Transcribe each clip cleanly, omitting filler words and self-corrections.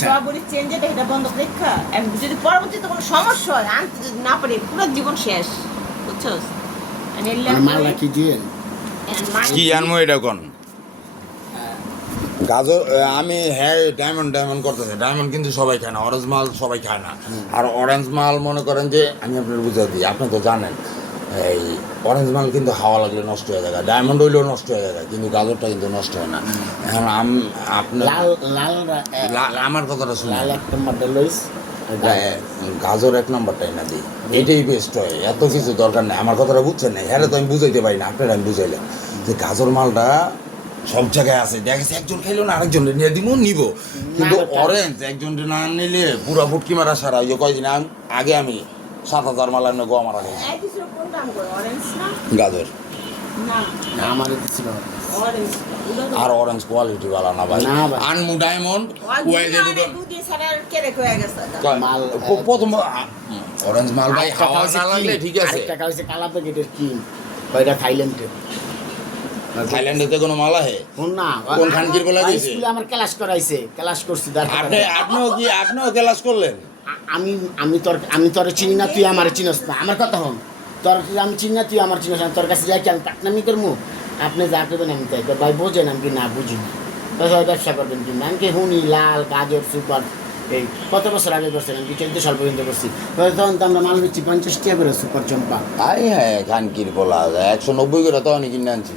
সরাসরি চেঞ্জ এটা বন্ধ রেখা যদি পরবর্তীতে কোনো সমস্যা হয় আনতে যদি না পারি পুরো জীবন শেষ বুঝছস মালা কি দিয়ে কি আনবো এটা কোন গাজর আমি হ্যাঁ ডায়মন্ড করতেছে ডায়মন্ড কিন্তু সবাই খায় না অরেঞ্জ মাল সবাই খায় না আর অরেঞ্জ মাল মনে করেন যে আমি আপনার বুঝাই দিই আপনি তো জানেন এই অরেঞ্জ মাল কিন্তু হাওয়া লাগলে নষ্ট হয়ে যায় ডায়মন্ড হইলেও নষ্ট হয়ে যায় কিন্তু গাজরটা কিন্তু নষ্ট হয় না এখন আপনার আমার কথাটা শুনে গাজর এক নম্বরটাই না দিই এটাই বেস্ট হয় এত কিছু দরকার নেই আমার কথাটা বুঝছেন না হ্যাঁ তো আমি বুঝাইতে পারি না আপনারা আমি বুঝাইলাম যে গাজর মালটা সব জায়গায় আছে দেখেছি একজন খাইলো না আরেকজন নিয়ে দিব নিব কিন্তু অরেঞ্জ একজন না নিলে পুরো ফুটকি মারা সারা ওই যে কয়দিন আগে আমি 7,000 মাল এনে গোয়া মারা গেছি গাজর আর অরেঞ্জ কোয়ালিটি वाला না ভাই আনমু ডায়মন্ড ওই যে প্রথম অরেঞ্জ মাল ভাই হাওয়া না লাগলে ঠিক আছে টাকা হইছে কালা প্যাকেটের কি ওইটা থাইল্যান্ডে কোনো মাল আছে না কোন খানকির বলা দিয়েছে স্কুলে আমার ক্লাস করছি আপনিও ক্লাস করলেন আমি তোর চিনি না তুই আমার চিনস না আমার কথা হন তোর আমি চিনি না তুই আমার চিনস না তোর কাছে যাই কি আমি পাটনামি করবো আপনি যা করবেন আমি তাই ভাই বোঝেন আমি কি না বুঝি না ব্যবসা করবেন কি না আমি কি হুনি লাল গাজর সুপার এই কত বছর আগে করছেন আমি 14 সাল পর্যন্ত করছি তখন তো আমরা মাল বেচছি 50 টাকা করে সুপার চম্পা হ্যাঁ খানকির বলা 190 করে তখন কিনে আনছি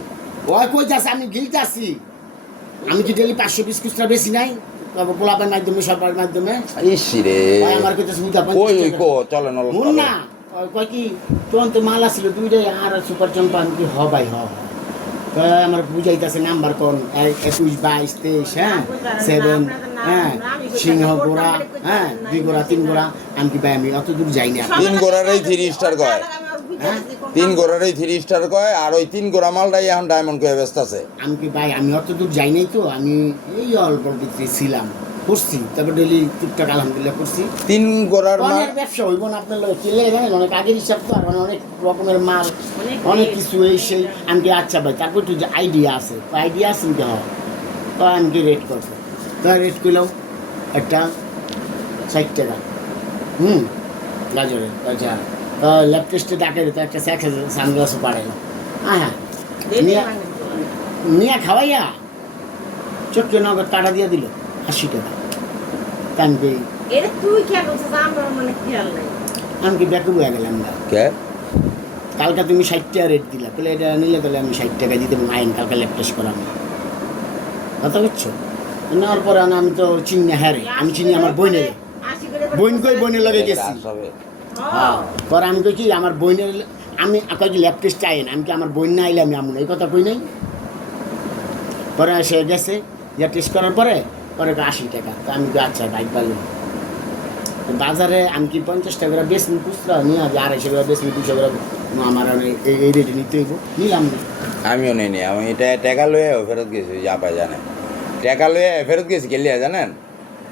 ওই কই যাচ্ছে আমি গিলতে আসছি আমি কি ডেলি 500 পিস খুচরা বেশি নাই পোলাপের মাধ্যমে সরকারের মাধ্যমে ইসিরে আমার কাছে সুবিধা চলে না কয় কি তখন তো মাল আসছিল দুইটাই আর সুপার চম্পা আমি কি ভাই আমার বুঝাইতেছে নাম্বার কোন 21 22 23 হ্যাঁ 7 হ্যাঁ সিংহ গোড়া হ্যাঁ 2 গোড়া 3 গোড়া আমি কি ভাই আমি অত দূর যাই না 3 গোড়ারই 3 স্টার কয় 3 গোড়ারই 3 স্টার কয় আর ওই 3 গোড়া মালটাই এখন ডায়মন্ড কয়ে ব্যস্ত আছে আমি কি ভাই আমি অত দূর যাই নাই তো আমি এই অল্প ভিতরে ছিলাম করছি তারপর ডেলি টুকটাক আলহামদুলিল্লাহ করছি 3 গোড়ার মাল ব্যবসা হইব না আপনার লোক কিনলে জানেন অনেক আগের হিসাব তো আর অনেক রকমের মাল অনেক কিছু এই সেই আমি কি আচ্ছা ভাই তারপর একটু যে আইডিয়া আছে কি হয় তো আমি কি রেট করবো তো রেট করলাম একটা 60 টাকা গাজরের আচ্ছা ল্যাব টেস্টে ডাকে তো একটা সানগ্লাসও পাড়াইলাম হ্যাঁ নিয়ে খাওয়াইয়া চোখ নগদ কাটা দিয়ে দিল 80 টাকা আমি কি ব্যাকে বয়ে গেলাম না কালকে তুমি 60 টাকা রেট দিলা তাহলে এটা নিলে তাহলে আমি 60 টাকা দিতে আইন কালকে ল্যাব টেস্ট করাম কথা বুঝছো নেওয়ার পরে আমি তো চিনি না হ্যাঁ আমি চিনি আমার বোনের লগে গেছি হ্যাঁ পরে আমি কি আমার বোনের আমি কি ল্যাব টেস্ট চাই না আমি কি আমার বোন না আইলে আমি আমন এই কথা কই নাই পরে সে গেছে যা টেস্ট করার পরে 80 টাকা তো আমি আচ্ছা বাইক পাইলাম বাজারে আমি কি 50 টাকা করে বেশি খুচরা নিয়ে আসি 250 টাকা বেশি 200 টাকা আমার এই রেটে নিতে হইব নিলাম না আমিও নিই আমি এটা টাকা লয়ে ফেরত গেছি যা পাই জানেন টাকা লয়ে ফেরত গেছি গেলিয়া জানেন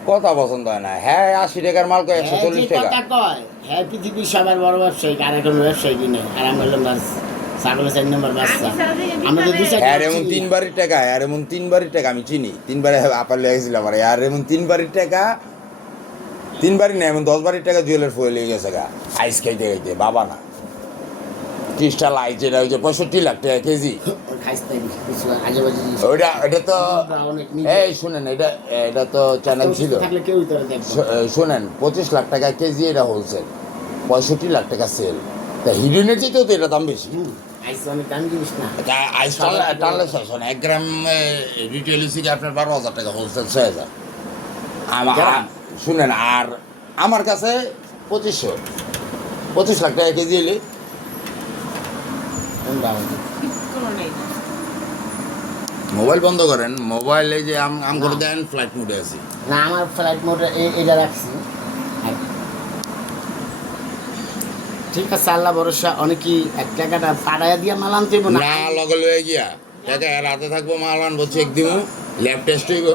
কথা পছন্দ হয় না হ্যাঁ 80 টাকার মাল কয় 140 টাকা কয় হ্যাঁ পৃথিবীর সবার বড় ব্যবসায়ী আর এখন ব্যবসায়ী কিনে আর আমি বললাম বাস ছাগলের 4 নম্বর বাচ্চা আমাদের আর এমন 3 বারের টাকা আর এমন 3 বারের টাকা আমি চিনি 3 বারে আপার লেগে গেছিলাম আর এমন 3 বারের টাকা 3 বারই না এমন 10 বারের টাকা জুয়েলের ফুয়ে লেগে গেছে গা আইস খাইতে বাবা না ক্রিস্টাল আইস যেটা হচ্ছে 65 লাখ টাকা কেজি এটা তো এই শুনেন এটা তো চ্যানেল ছিল শুনেন 25 লাখ টাকা কেজি এটা হোলসেল 65 লাখ টাকা সেল তা হিরোইনের চেয়েও তো এটা দাম বেশি আইস টানলে 1 গ্রাম রিটেল হিসেবে আপনার 12,000 টাকা হোলসেল 6,000 আমার শুনেন আর আমার কাছে 25 লাখ টাকা কেজি এলে মোবাইল বন্ধ করেন মোবাইলে যে আম করে দেন ফ্লাইট মোডে আছি না আমার ফ্লাইট মোডে এটা রাখছি ঠিক আছে আল্লাহ ভরসা অনেকই 1 টাকাটা পাড়াইয়া দিয়া মাল আনতে হইব না লগে লয়ে গিয়া টাকা রাতে থাকবো মাল আনবো চেক দিব ল্যাব টেস্ট হইব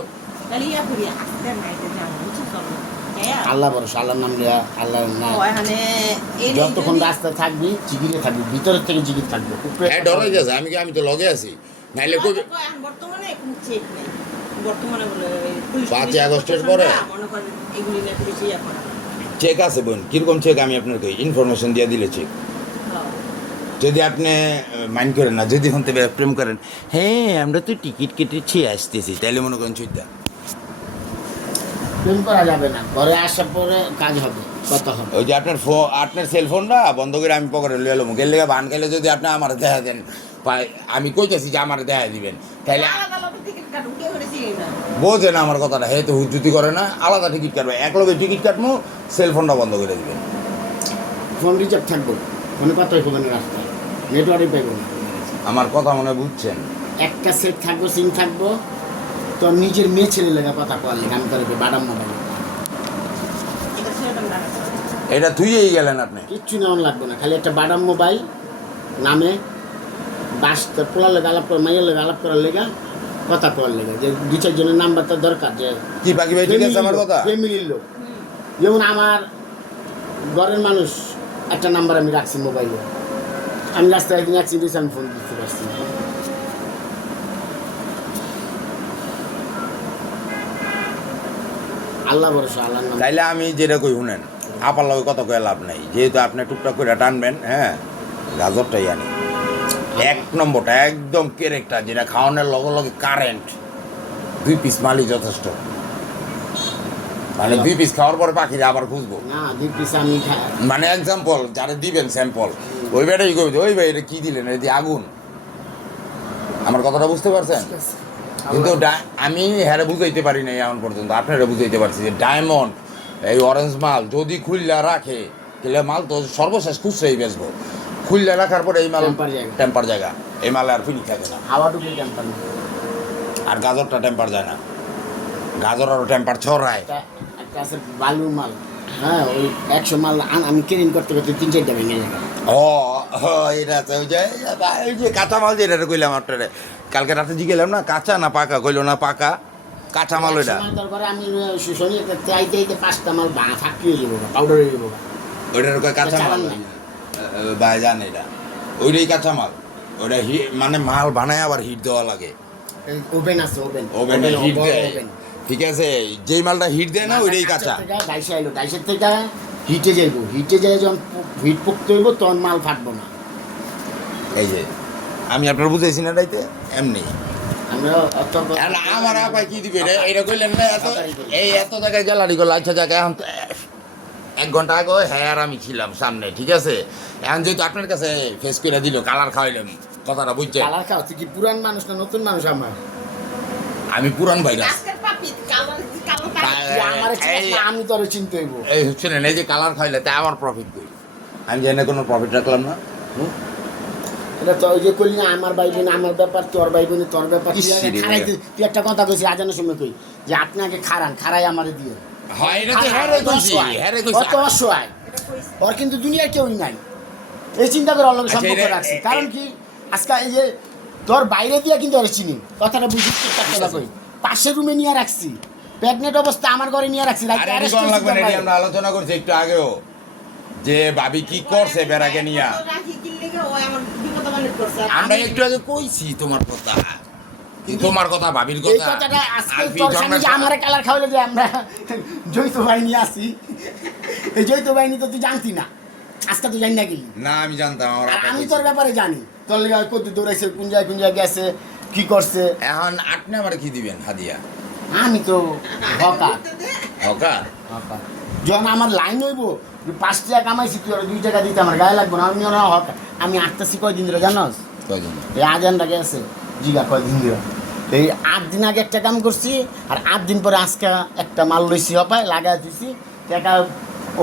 আল্লাহ ভরসা আল্লাহর নাম লিয়া আল্লাহর নাম যতক্ষণ রাস্তা থাকবি জিগিরে থাকবি ভিতরের থেকে জিগির থাকবে হ্যাঁ ডর হয়ে যাচ্ছে আমি তো লগে আছি নাইলে কই বর্তমানে কোনো চেক নেই বর্তমানে বলে পুলিশ 5ই আগস্টের পরে? মনে করেন এগুলি নিয়ে পুলিশ ইয়া করে চেক আছে বোন, কিরকম চেক আমি আপনাকে ইনফরমেশন দিয়ে দিলে চেক। হ্যাঁ। যদি আপনি মাইন্ড করেন না, যদি হতে প্রেম করেন, হ্যাঁ আমরা তো টিকিট কেটেছি আসতেছি, তাইলে মনে করেন চুইতা প্রেম করা যাবে না, ঘরে আসার পরে কাজ হবে, কথা হবে। ওই যে আপনার সেলফোনটা বন্ধ করে আমি পকেটে লিয়ে এলাম, গেলে বান গেলে যদি আপনি আমার দেখা দেন, আমি কইতেছি যে আমার দেখা দিবেন, তাইলে আলাদা আলাদা টিকিট কাটুন, কেউ করে চিনি না। বোঝে না আমার কথাটা, হে তো হুজ্জুতি করে না, আলাদা টিকিট কাটবে, এক লগে টিকিট কাটবো, সেলফোনটা বন্ধ করে দিবেন। ফোন রিচার্জ থাকবো, ফোনে কথাই হবে না, রাস্তায় নেটওয়ার্কই পাইব না। আমার কথা মনে বুঝছেন? একটা সেট থাকবো, সিম থাকবো, তো নিজের মেয়ে ছেলে লেগে কথা কওয়ার লেগে আমি করবে বাদাম মোবাইল, এটা সেরকম রাখা যাবে। এটা তুইই গেলেন আপনি। কিচ্ছু নেওয়ার লাগবে না, খালি একটা বাদাম মোবাইল নামে বাস পোলার লেগে আলাপ করে, মাইয়ের লেগে আলাপ করার লেগে, কথা কওয়ার লেগে, যে দু চারজনের নাম্বারটা দরকার, যে কি বাকি ভাই ঠিক আছে আমার কথা? ফ্যামিলির লোক, যেমন আমার ঘরের মানুষ একটা নাম্বার আমি রাখছি মোবাইলে, আমি রাস্তায় একদিন অ্যাক্সিডেন্ট আমি ফোন দিতে পারছি না। আল্লাহ ভরসা, আল্লাহর নাম। তাইলে আমি যেটা কই শুনেন, আপার লগে কথা কয়ে লাভ নাই, যেহেতু আপনি টুকটাক করে টানবেন, হ্যাঁ গাজরটাই আনি, এক নম্বরটা একদম ক্যারেক্টার, যেটা খাওয়ানোর লগে লগে কারেন্ট, 2 পিস মালই যথেষ্ট, মানে 2 পিস খাওয়ার পরে পাখিরা আবার খুঁজবো, না দুই পিস আমি মানে এক্সাম্পল যারা দিবেন স্যাম্পল, ওই বেটাই কই ওই ভাই এটা কি দিলেন, এটা দিয়ে আগুন, আমার কথাটা বুঝতে পারছেন? কিন্তু আমি হ্যাঁ বুঝাইতে পারি নাই এখন পর্যন্ত, আপনারা বুঝাইতে পারছি যে ডায়মন্ড এই অরেঞ্জ মাল যদি খুললা রাখে, তাহলে মাল তো সর্বশেষ খুচরাই বেচবো, খুললা রাখার পরে এই মাল টেম্পার জায়গা। টেম্পার জায়গা, এই মালে আর ফিনি থাকে না, হাওয়া ঢুকে টেম্পার না। আর গাজরটা টেম্পার যায় না, গাজর আরও টেম্পার ছড়ায়। একটা আছে বালুর মাল, হ্যাঁ ওই 100 মাল আমি ক্লিন করতে করতে 3-4টা ভেঙে যায়। ও এটা আছে ওই যে এই যে কাঁচা মাল যেটা কইলাম আপনারে কালকে রাতে জিগেলাম না, কাঁচা না পাকা, কইলো না পাকা, কাঁচা মাল ওইটা। তারপরে আমি শুনি চাইতে 5টা মাল ফাঁকি হয়ে যাবো, পাউডার হয়ে যাবো। ওইটার কয় কাঁচা মাল ভাই জান, এটা ওইটাই কাঁচা মাল, ওইটা মানে মাল বানায় আবার হিট দেওয়া লাগে, ওভেন আছে, ওভেন ওভেনে হিট দেয়, ঠিক আছে, যেই মালটা হিট দেয় না ওইটাই কাঁচা। ডাইসে আইলো, ডাইসের থেকে হিটে যাইবো, হিটে যাই যখন হিট পোক্ত হইব তখন মাল ফাটবো না। এই যে আমি আপনার বুঝাইছি না এটাইতে এমনি আমরা অত আমার আপায় কি দিবে এটা কইলেন না, এত এই এত জায়গায় জ্বালানি করলো, আচ্ছা জায়গায় এখন 1 ঘন্টা আগে হ্যাঁ আর আমি ছিলাম সামনে, ঠিক আছে, এখন যেহেতু আপনার কাছে ফেস করে দিল, কালার খাওয়াইলাম, কথাটা বুঝছে? কালার খাও, তুই কি পুরান মানুষ না নতুন মানুষ? আমার আমি পুরান ভাইরাস, আজকের পাপি কালার কালো আমার আমি তো আরো চিনতে হইব। এই শুনেন, এই যে কালার খাইলে তাই আমার প্রফিট করি, আমি জানি কোনো প্রফিট রাখলাম না। এটা তো ওই যে করলি না, আমার ভাই বোন আমার ব্যাপার, তোর ভাই বোন তোর ব্যাপার। ইস রে। তুই একটা কথা কইছিস আজানের সময় কই, যে আপনি আগে খারাই আমারে দিয়ে। হয় এটা তো হ্যাঁ রে কইছি, হ্যাঁ রে কইছি। অত অসহায়, ওর কিন্তু দুনিয়ার কেউই নাই, এই চিন্তা করে অন্য সম্পর্ক রাখছি। কারণ কি আজকে এই যে তোর বাইরে দিয়ে কিন্তু ওরা চিনি, কথাটা বুঝিস, কথা কই পাশের রুমে নিয়ে রাখছি, প্রেগনেন্ট অবস্থা আমার ঘরে নিয়ে রাখছি। আরে এটি কোন লাগবে না, এটি আমরা আলোচনা করছি একটু আগেও, যে ভাবি কি করছে বেড়াকে নিয়া, রাখি কিনলে ও আমার বিপদ মানে করছে। আমরা একটু আগে কইছি তোমার কথা, তোমার কথা ভাবির এই কথা, কথাটা আজকে আলফি তোর সামনে যে জন্মের আমারে কালার খাওয়াইলে যে আমরা যৌথ বাহিনী আছি, এই যৌথ বাহিনী তো তুই জানতি না, আজকে তুই জানি না গেলি। না আমি জানতাম, আমার আর আপা আমি কইছে। তোর ব্যাপারে জানি, তোর লেগে কত দৌড়াইছে, কোন জায়গায় গেছে, কি করছে। এখন আপনি আমার কি দিবেন হাদিয়া? আমি তো হকা হকার যখন আমার লাইন হইব, 5 টাকা কামাইছি, তুই আর 2 টাকা দিতে আমার গায়ে লাগবে না। আমি হকা, আমি 8টাছি কয়দিন ধরে জানোস? কয়জন? এই আজানটা গেছে জিগা কয়দিন ধরে, এই 8 দিন আগে একটা কাম করছি, আর 8 দিন পরে আজকে একটা মাল লইছি, হপায় লাগাই দিছি, টাকা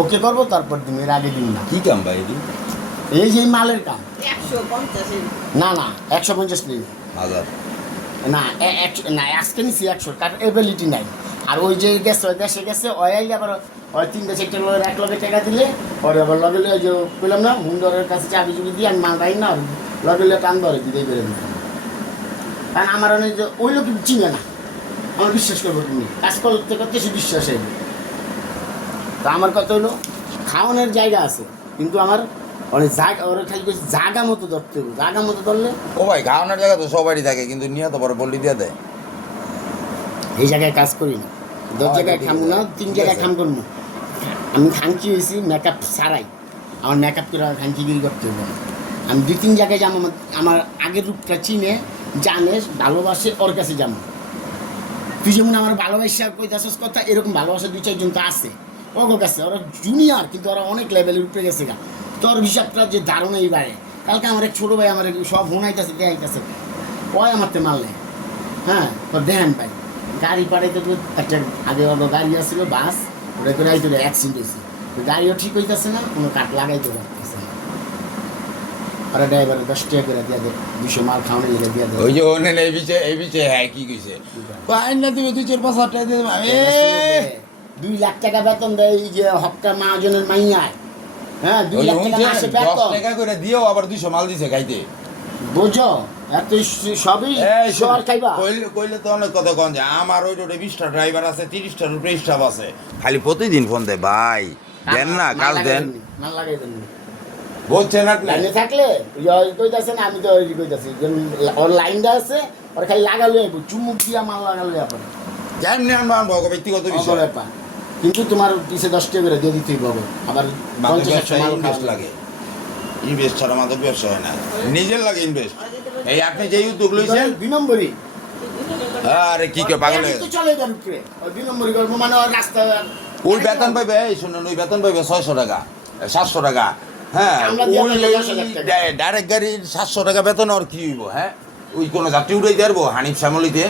ওকে করবো, তারপর দিন এর আগে দিন না। কি কাম ভাই এটি? এই যে মালের কাম, 150 না 150 নেই, হাজার না না আজকে নিছি 100, কারণ এবিলিটি নাই। আর ওই যে গেছে, ওই দেশে গেছে, ওই আবার ওই 3-4টা লোকের 1 লগে টাকা দিলে, ওর আবার লগে ওই যে বললাম না হুন্ডরের কাছে চাবি চুবি দিয়ে আমি মাল রাই না, লগে টান ধরে দিতেই বেরোবি। কারণ আমার অনেক যে ওই লোক চিনে না, আমার বিশ্বাস করবো, তুমি কাজ করতে করতে সে বিশ্বাস হইবে। তা আমার কথা হলো খাওয়ানোর জায়গা আছে, কিন্তু আমার অনেক জায়গা, ওরা খালি জায়গা মতো ধরতে হবে, জায়গা মতো ধরলে ও ভাই খাওয়ানোর জায়গা তো সবারই থাকে, কিন্তু নিয়ে তো পরে বললি দিয়ে দেয়। এই জায়গায় কাজ করি না, 10 জায়গায় খামু না, 3 জায়গায় খাম করবো। আমি খানকি হয়েছি মেকআপ ছাড়াই, আমার মেকআপ করে খানকিগিরি করতে হবে না। আমি 2-3 জায়গায় যাবো, আমার আগের রূপটা চিনে জানে ভালোবাসে, ওর কাছে যাবো। তুই যেমন আমার ভালোবাসা কইতাছস কথা, এরকম ভালোবাসা 2-4 জন তো আছে ওর কাছে, ওরা জুনিয়র কিন্তু ওরা অনেক লেভেলের উপরে গেছে গা। তোর হিসাবটা যে ধারণাই বাড়ে। কালকে আমার এক ছোটো ভাই আমার সব হুনাইতেছে দেখাইতেছে, ওই আমারতে মারলে, হ্যাঁ তোর দেহান পাই গাড়ি পাড়াইতে তো একটা আগে ওর গাড়ি আসছিল বাস, ওটা করে আইতে অ্যাক্সিডেন্ট হয়েছে, গাড়িও ঠিক হইতেছে না, কোনো কাঠ লাগাইতে পারতেছে না। ওরা ড্রাইভার 10 টাকা করে দিয়ে দেয়, 200 মাল খাওয়ানো লেগে দিয়ে দেয়। ওই যে ওনে এই বিষয়ে হ্যাঁ কি কইছে পাইন না দিবে 2-4-5 টাকা দিয়ে দেবে। 2 লাখ টাকা বেতন দেয় এই যে হপ্তা মাহাজনের মাইয়ায়, হ্যাঁ 2 লাখ টাকা মাসে 10 বেতন। টাকা করে দিয়েও আবার 200 মাল দিছে খাইতে। বোঝো এত সবই সবার খাইবা। কইলে তো অনেক কথা কন যে আমার ওই রোডে 20টা ড্রাইভার আছে, 30টার উপরে স্টাফ আছে, খালি প্রতিদিন ফোন দেয় ভাই দেন না কাজ দেন, মাল লাগাই দেন বলছেন আপনি লাইনে থাকলে ওই কইতাছেন, আমি তো ওই কইতাছি ওর লাইনটা আছে, ওর খালি লাগালো চুমুক দিয়া মাল লাগালো আপনি যেমনি আমরা ব্যক্তিগত বিষয় ব্যাপার। কিন্তু তোমার পিছে 10 টাকা করে দিয়ে দিতেই পাবো, আবার 50-100 মাল ইনভেস্ট লাগে, ইনভেস্ট ছাড়া আমাদের ব্যবসা হয় না, নিজের লাগে ইনভেস্ট। এই আপনি যে উদ্যোগ লইছেন 2 নম্বরই আরে কি কে পাগল হয়ে তো চলে যান উপরে ওই 2 নম্বরই করবো, মানে ওর রাস্তা ওই বেতন পাইবে, এই শুনুন ওই বেতন পাইবে 600 টাকা 700 টাকা, হ্যাঁ আমরা দিয়ে ওই পাইবো 10,000 টাকা। ডাইরেক্ট গাড়ির 700 টাকা বেতন আর কি হইব, হ্যাঁ ওই কোনো যাত্রী উড়াই দেবো হানিফ শ্যামলিতে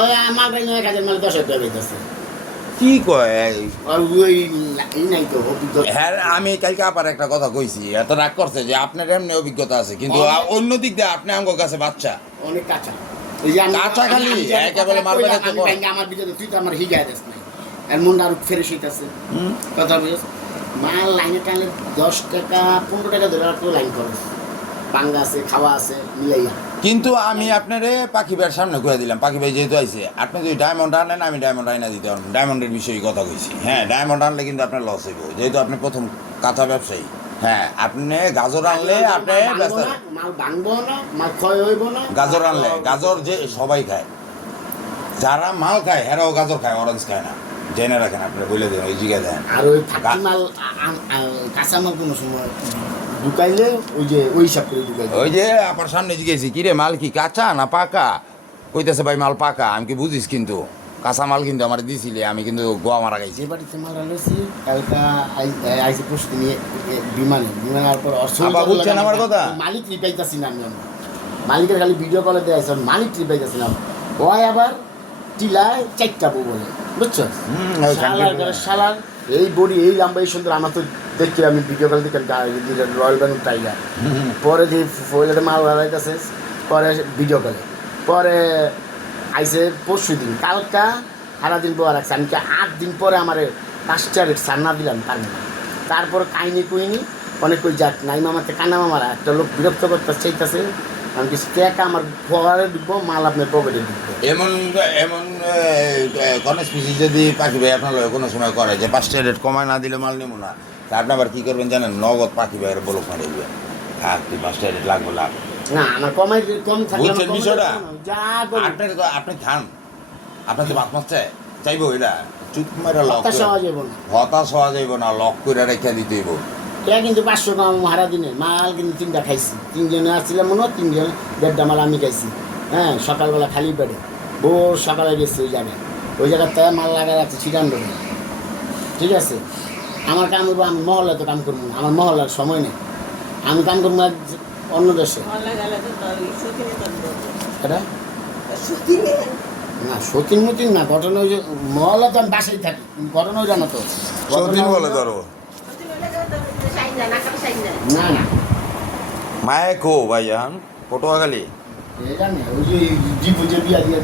ওই মাল পাই 1000 মাল 10 টাকা পাইতেছে। কি কয় আর ওই এই নাই তো অভিজ্ঞতা। হ্যাঁ আমি কালকে আবার একটা কথা কইছি, এত রাগ করছে যে আপনার এমনি অভিজ্ঞতা আছে কিন্তু অন্য দিক দিয়ে আপনি আমার কাছে বাচ্চা অনেক কাঁচা। এই যে কাঁচা খালি, একেবারে মারবে না তো আমি আমার ভিতরে তুই তো আমার হিগায় দেস নাই, আর মনটা আরো ফ্রেশ হইতাছে। কথা বুঝছ, মাল লাইনে টাইলে 10 টাকা 15 টাকা ধরে আর লাইন খরচ, বাঙ্গা আছে খাওয়া আছে মিলাইয়া। কিন্তু আমি আপনারে পাখি ভাইয়ের সামনে কয়ে দিলাম, পাখি ভাই যেহেতু আইছে আপনি যদি ডায়মন্ড আনেন আমি ডায়মন্ড আইনা দিতে পারবো, ডায়মন্ডের বিষয়ে কথা কইছি। হ্যাঁ ডায়মন্ড আনলে কিন্তু আপনার লস হইব, যেহেতু আপনি প্রথম কাঁথা ব্যবসায়ী। হ্যাঁ আপনি গাজর আনলে আপনি ব্যস্ত, মাল ভাঙবো না, মাল ক্ষয় হইব না। গাজর আনলে গাজর যে সবাই খায়, যারা মাল খায় হেরাও গাজর খায়, অরেঞ্জ খায় না, জেনে রাখেন আপনি বলে দেন ওই জিগা দেন। আর ওই ফাঁকি মাল কাঁচা মাল কোনো সময় ঢুকাইলে ওই যে ওই হিসাব করে ঢুকাইলে ওই যে আপনার সামনে জিজ্ঞেসি কিরে মাল কি কাঁচা না পাকা, কইতেছে ভাই মাল পাকা। আমি কি বুঝিস কিন্তু কাঁচা মাল কিন্তু আমার দিছিলে, আমি কিন্তু গোয়া মারা গাইছি। যে বাড়িতে মাল আনছি কালকা আইসি পোস্ট নিয়ে বিমানে আর পর আবার বুঝছেন আমার কথা? মালিক রিপাইতাছি না আমি, মালিকের খালি ভিডিও কলে দেয় মালিক রিপাইতাছি না। ওই আবার টিলায় 4টা বউ বলে, বুঝছো? শালার এই বডি এই লম্বা এই সুন্দর, আমার তো দেখি আমি ভিডিও কল দেখি রয়্যাল বেঙ্গল টাইগার। পরে যে ফোয়াইলে মাল লাগাইতেছে, পরে ভিডিও কলে, পরে আইসে 40 দিন, কালকা সারাদিন পর রাখছে। আমি 8 দিন পরে আমার 5টা রেট সান্না দিলাম তার না। তারপর কাহিনি কুইনি অনেক কই যাক নাই মামাকে কান্না মামারা একটা লোক বিরক্ত করতে চাইতেছে, আমি কিছু টাকা আমার পকেটে ঢুকবো, মাল আপনার পকেটে ঢুকবো। এমন এমন গণেশ পিসি যদি পাখি ভাই আপনার কোনো সময় করে যে 5টা রেট কমায় না দিলে মাল নেবো না, তা আপনি আবার কী করবেন জানেন? নগদ পাখি ভাইয়ের বলক মারে দিবেন, হ্যাঁ তুই 5টা রেট লাগবে লাভ। না আমার কমাই কম থাকলে বুঝছেন বিষয়টা? যা আপনার তো আপনি খান, আপনার তো বাত মারছে চাইবো এটা চুপ মারা লক হতাশ হওয়া যাবো না, হতাশ হওয়া যাইব না, লক করে রেখে দিতে হইব। এটা কিন্তু 500 গ্রাম হারা দিনে মাল কিন্তু 3টা খাইছি, 3 জনে আসছিলাম মনে হয়, 3 জন 1.5টা মাল আমি খাইছি। হ্যাঁ সকালবেলা খালি পেটে ভোর সকালে গেছি ওই জায়গার তাই মাল লাগা যাচ্ছে ছিটান্ড। ঠিক আছে আমার কাম করবো, আমি মহল্লায় তো কাম করবো না, আমার মহল্লার সময় নেই, আমি কাম করবো অন্য দেশে। এটা না সতীন মতিন না, ঘটনা ওই যে মহল্লা তো আমি বাসায় থাকি, ঘটনা ওই জানো তো সতীন বলে ধরো না না মায়ে কো ভাইজান পটুয়াখালী এটা না ওই যে বিয়া দিয়ে